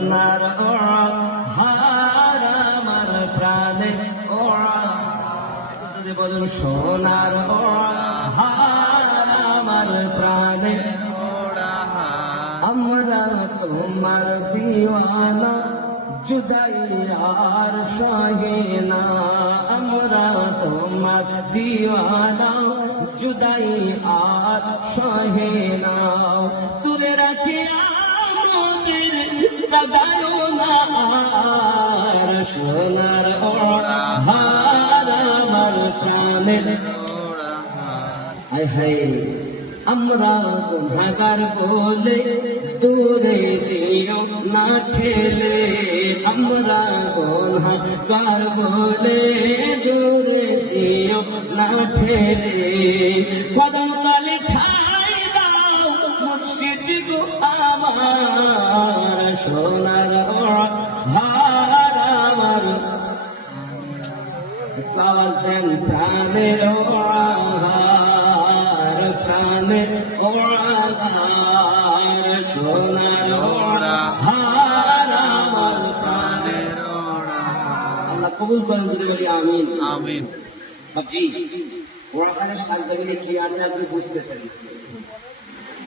সোনার ওড়া হার আমার প্রাণে ওড়া যদি বলুন সোনার ওড়া হার আমার প্রাণে ওড়া আমরা তোমার দিওয়ানা जुदाई यार शाहीना हमरा तुम्हार दीवाना जुदाई यार शाहीना तुरे रखिया मोदिर कदायो ना आर सोनार ओड़ा हार আমার প্রাণের ওড়া হায় হায় আমরা গুনাহগার বলে দূরে দিও না ঠেলে আমরা গুনাহগার বলে দূরে দিও না ঠেলে কদম তলে ঠাই দাও মুর্শিদ গো আমার সোনার ওড়া হার আমার আওয়াজ দেন প্রাণের ওড়া প্রাণের ওড়া সোনার ওড়া হার আমার প্রাণের ওড়া আল্লাহ কবুল করেন বলি আমিন আমিন জি ওড়া খানের সাজ জমিনে কি আছে আপনি বুঝতেছেন